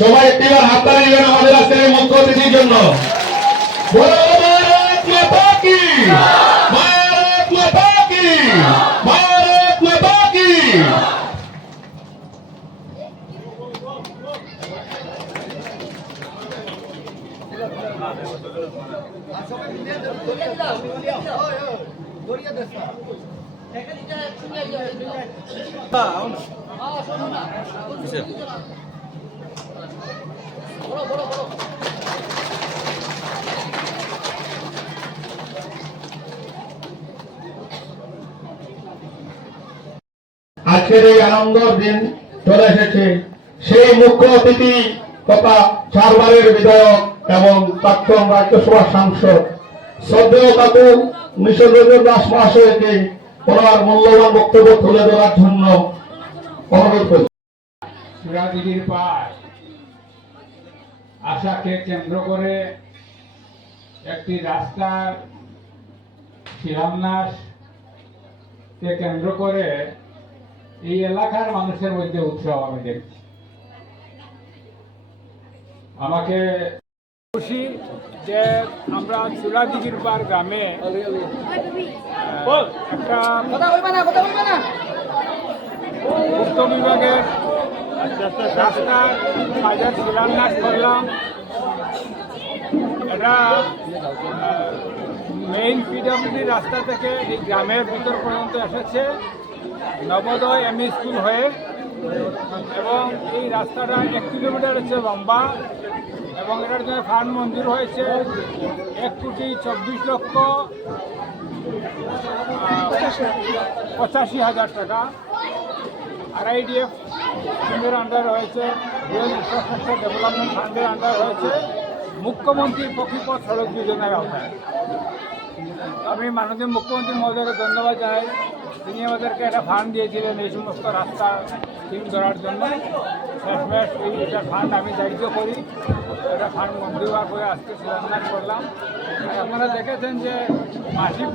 সবাই একটিবার হাততালি দিবেন আমাদের আজকের এই মুখ্য অতিথির জন্য। ভারত মাতা কি, ভারত মাতা কি, ভারত মাতা কি। আজকের এই আনন্দের দিন চলে এসেছে। সেই মুখ্য অতিথি তথা 4 বারের বিধায়ক এবং প্রাক্তন রাজ্যসভা সাংসদ শ্রদ্ধেয় কাকু মিশর দাস মহাশয়কে ওনার মূল্যবান বক্তব্য তুলে দেওয়ার জন্য অনুরোধ করছি। সুরাদিঘির পার আশাকে কেন্দ্র করে একটি রাস্তার শিলান্যাসকে কেন্দ্র করে এই এলাকার মানুষের মধ্যে উৎসাহ আমি দেখছি। আমাকে খুশি যে আমরা চুরাদিঘির পার গ্রামে একটা পূর্ত বিভাগের রাস্তার কাজের শিলান্যাস করলাম। এটা মেইন পিডব্লিউডি রাস্তা থেকে এই গ্রামের ভিতর পর্যন্ত এসেছে নবোদয় এমই স্কুল হয়ে, এবং এই রাস্তাটা 1 কিলোমিটার হচ্ছে লম্বা, এবং এটার জন্য ফান্ড মঞ্জুর হয়েছে 1,84,85,000 টাকা। RIDF স্কিমের আন্ডার হয়েছে, রিয়েল ইনফ্রাস্ট্রাকচার ডেভেলপমেন্ট ফান্ডের আন্ডার হয়েছে, মুখ্যমন্ত্রী পক্ষীপথ সড়ক যোজনার আওতায়। আমি মাননীয় মুখ্যমন্ত্রী মহোদয়কে ধন্যবাদ জানাই, তিনি আমাদেরকে একটা ফান্ড দিয়েছিলেন এই সমস্ত রাস্তা স্কিম ধরার জন্য। শেষমেশ এইটা ফান্ড আমি দায়িত্ব করি, এটা ফান্ড মঞ্জুর করে আজকে শিলান্যাস করলাম। আপনারা দেখেছেন যে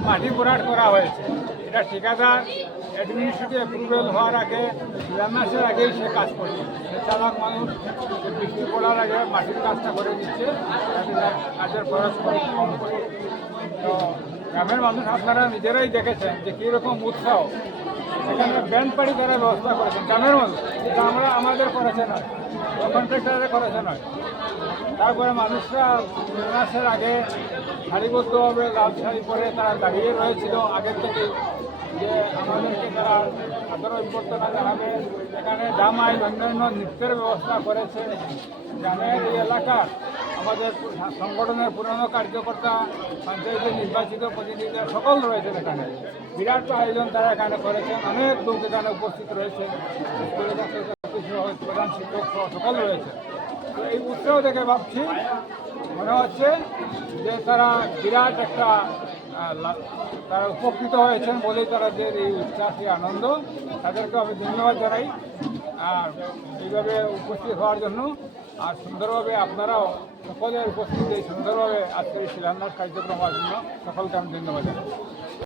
মাটি ভরাট করা হয়েছে, এটা ঠিকাদার অ্যাডমিনিস্ট্রেটিভ অ্যাপ্রুভেল হওয়ার আগে, শিলান্যাসের আগেই সে কাজ করছে। চালাক মানুষ বৃষ্টি পড়ার আগে মাটির কাজটা করে দিচ্ছে, কাজের খরচ কম করে। তো গ্রামের মানুষ আপনারা নিজেরাই দেখেছেন যে কীরকম উৎসাহ। এখানে ব্যান্ড পাড়ি করার ব্যবস্থা করেছেন গ্রামের মানুষ, এটা আমাদের করেছে নয়, কন্ট্রাক্টারে করেছে নয়। তারপরে মানুষরা শিলান্যাসের আগে সারিবদ্ধভাবে লাল শাড়ি পরে তারা দাঁড়িয়ে রয়েছিল আগের থেকে, যে আমাদেরকে তারা আদর অভ্যর্থনা জানাবে। এখানে জামাই অন্যান্য নৃত্যের ব্যবস্থা করেছে। গ্রামের এই এলাকার আমাদের সংগঠনের পুরনো কার্যকর্তা, পঞ্চায়েতের নির্বাচিত প্রতিনিধিরা সকল রয়েছেন এখানে। বিরাট আয়োজন তারা এখানে করেছেন, অনেক লোক এখানে উপস্থিত রয়েছে, প্রধান শিক্ষক সহ সকল রয়েছে। তো এই উৎসাহ দেখে ভাবছি মনে হচ্ছে যে তারা বিরাট একটা তারা উপকৃত হয়েছেন বলেই তাদের এই উচ্ছ্বাস, এই আনন্দ, তাদেরকে আমি ধন্যবাদ জানাই আর এইভাবে উপস্থিত হওয়ার জন্য। আর সুন্দরভাবে আপনারাও সকলের উপস্থিতি সুন্দরভাবে আজকের এই শিলান্যাস কার্যক্রম হওয়ার জন্য সকলকে আমি ধন্যবাদ জানাই।